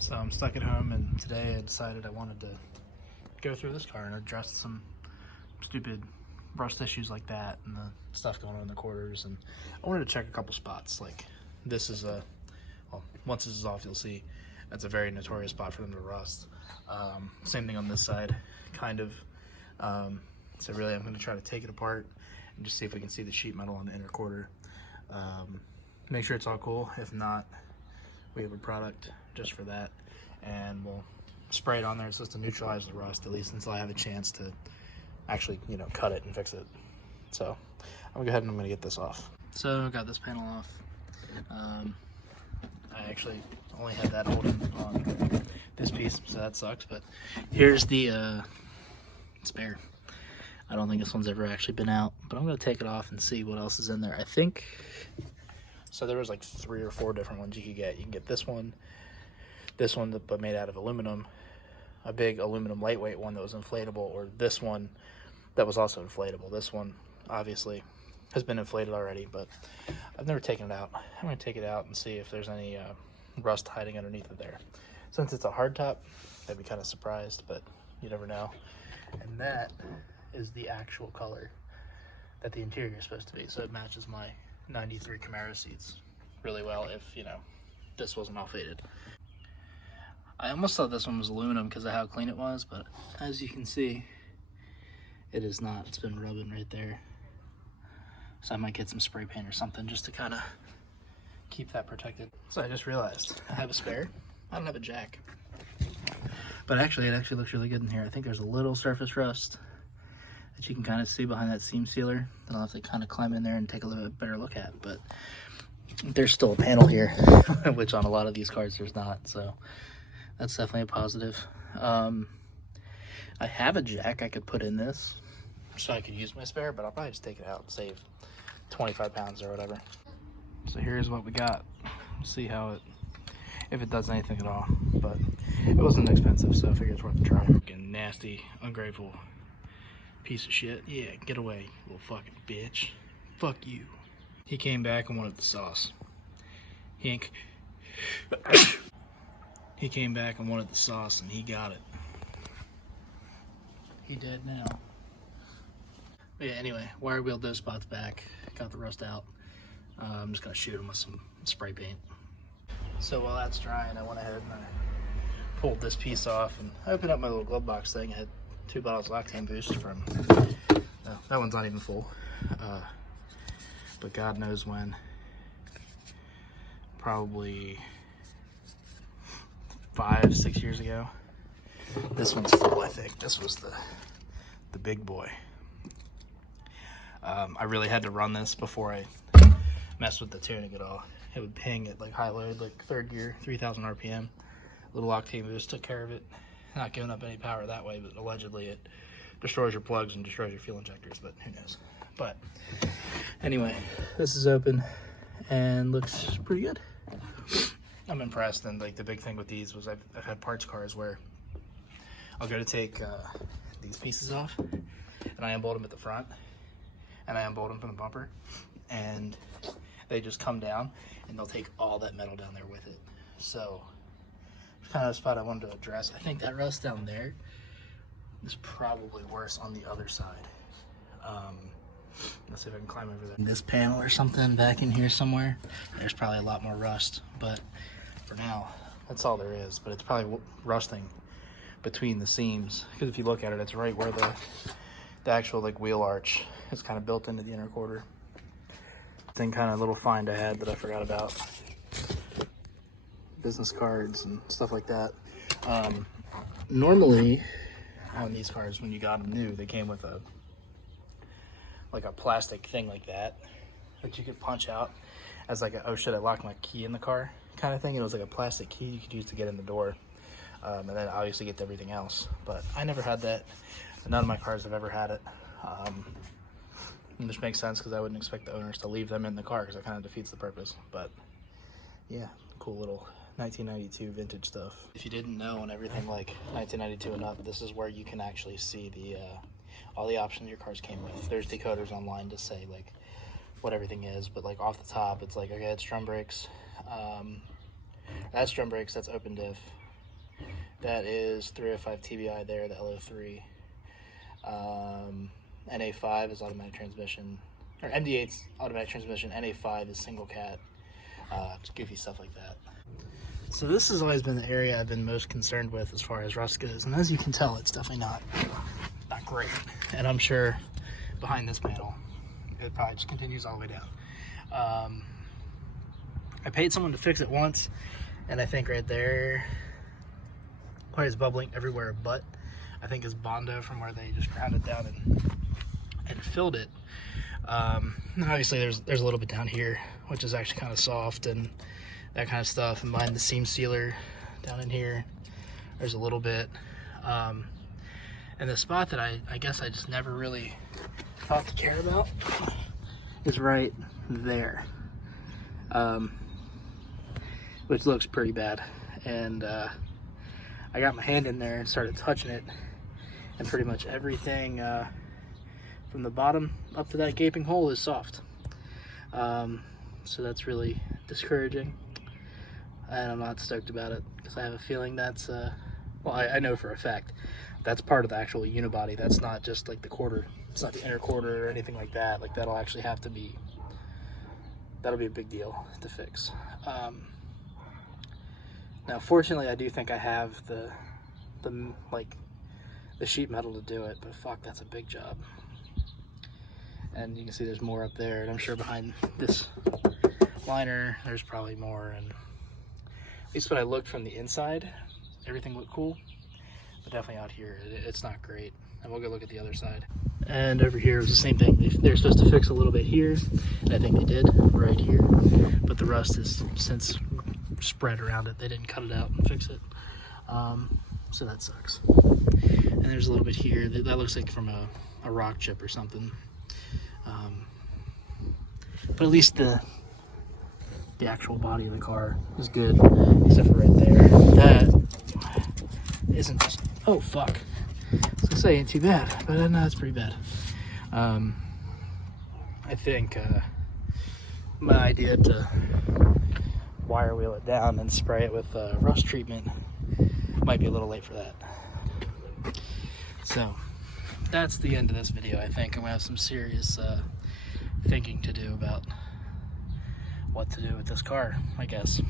So I'm stuck at home, and today I decided I wanted to go through this car and address some stupid rust issues like that and the stuff going on in the quarters. And I wanted to check a couple spots. Like this is well, once this is off, you'll see that's a very notorious spot for them to rust. Same thing on this side, kind of. So really I'm going to try to take it apart and just see if we can see the sheet metal on the inner quarter. Make sure it's all cool. If not, we have a product just for that, and we'll spray it on there just to neutralize the rust, at least until I have a chance to actually, cut it and fix it. So I'm gonna go ahead and I'm gonna get this off. So I got this panel off. I actually only had that holding on this piece, so that sucks, but here's the spare. I don't think this one's ever actually been out, but I'm gonna take it off and see what else is in there. I think so. There was like 3 or 4 different ones you could get. You can get this one, but made out of aluminum, a big aluminum lightweight one that was inflatable, or this one that was also inflatable. This one obviously has been inflated already, but I've never taken it out. I'm gonna take it out and see if there's any rust hiding underneath it there. Since it's a hardtop, I'd be kind of surprised, but you never know. And that is the actual color that the interior is supposed to be, so it matches my 93 Camaro seats really well if, this wasn't all faded. I almost thought this one was aluminum because of how clean it was, but as you can see, it is not. It's been rubbing right there. So I might get some spray paint or something just to kind of keep that protected. So I just realized I have a spare. I don't have a jack. But it actually looks really good in here. I think there's a little surface rust that you can kind of see behind that seam sealer that I'll have to kind of climb in there and take a little bit better look at. But there's still a panel here, which on a lot of these cars there's not. So that's definitely a positive. I have a jack I could put in this so I could use my spare, but I'll probably just take it out and save 25 pounds or whatever. So here's what we got. We'll see how if it does anything at all, but it wasn't expensive, so I figured it's worth a try. Fucking nasty, ungrateful piece of shit. Yeah, get away, you little fucking bitch. Fuck you. He came back and wanted the sauce. He came back and wanted the sauce, and he got it. He did now. But yeah, anyway, wire wheeled those spots back, got the rust out. I'm just gonna shoot them with some spray paint. So while that's drying, I went ahead and I pulled this piece off, and I opened up my little glove box thing. I had 2 bottles of Octane Boost from, no, that one's not even full. But God knows when, probably 5, 6 years ago. This one's full, I think. This was the big boy. I really had to run this before I messed with the tuning at all. It would ping at like high load, like 3rd gear, 3,000 RPM. Little Octane Boost took care of it. Not giving up any power that way, but allegedly it destroys your plugs and destroys your fuel injectors, but who knows. But anyway, this is open and looks pretty good. I'm impressed, and like the big thing with these was I've had parts cars where I'll go to take these pieces off, and I unbolt them at the front, and I unbolt them from the bumper, and they just come down, and they'll take all that metal down there with it. So it's kind of a spot I wanted to address. I think that rust down there is probably worse on the other side. Let's see if I can climb over there. This panel or something back in here somewhere, there's probably a lot more rust, but for now, that's all there is. But it's probably rusting between the seams, because if you look at it, it's right where the actual like wheel arch is kind of built into the inner quarter. Thing kind of little find I had that I forgot about. Business cards and stuff like that. Normally on these cars, when you got them new, they came with a plastic thing like that you could punch out as like a, oh shit, I locked my key in the car kind of thing. It was like a plastic key you could use to get in the door, and then obviously get to everything else. But I never had that. None of my cars have ever had it, which makes sense because I wouldn't expect the owners to leave them in the car, because that kind of defeats the purpose. But yeah, cool little 1992 vintage stuff. If you didn't know, and everything like 1992 and up, this is where you can actually see the all the options your cars came with. There's decoders online to say like what everything is, but like off the top, it's like, okay, it's drum brakes, that's drum brakes, that's open diff, That is 305 TBI there, the LO3. NA5 is automatic transmission, or MD8's automatic transmission. NA5 is single cat. Just goofy stuff like that. So this has always been the area I've been most concerned with as far as rust goes, and as you can tell, it's definitely not great. And I'm sure behind this panel, it probably just continues all the way down. I paid someone to fix it once, and I think right there, probably is bubbling everywhere but I think is Bondo from where they just ground it down and filled it. Obviously there's a little bit down here, which is actually kind of soft and that kind of stuff. And behind the seam sealer down in here, there's a little bit. And the spot that I guess I just never really thought to care about is right there, which looks pretty bad. And I got my hand in there and started touching it, and pretty much everything from the bottom up to that gaping hole is soft. So that's really discouraging, and I'm not stoked about it because I have a feeling that's well, I know for a fact that's part of the actual unibody. That's not just like the quarter. It's not the inner quarter or anything like that. Like that'll actually have to be, that'll be a big deal to fix. Now fortunately I do think I have the sheet metal to do it, but fuck, that's a big job. And you can see there's more up there, and I'm sure behind this liner there's probably more. And at least when I looked from the inside, everything looked cool, but definitely out here it's not great. And we'll go look at the other side. And over here it was the same thing. They're supposed to fix a little bit here, and I think they did right here, but the rust has since spread around it. They didn't cut it out and fix it, so that sucks. And there's a little bit here that looks like from a rock chip or something. But at least the actual body of the car is good, except for right there. That isn't just, oh fuck, I was gonna say ain't too bad, but no, it's pretty bad. I think my idea to wire wheel it down and spray it with rust treatment might be a little late for that. So that's the end of this video. I think I'm gonna have some serious thinking to do about what to do with this car, I guess.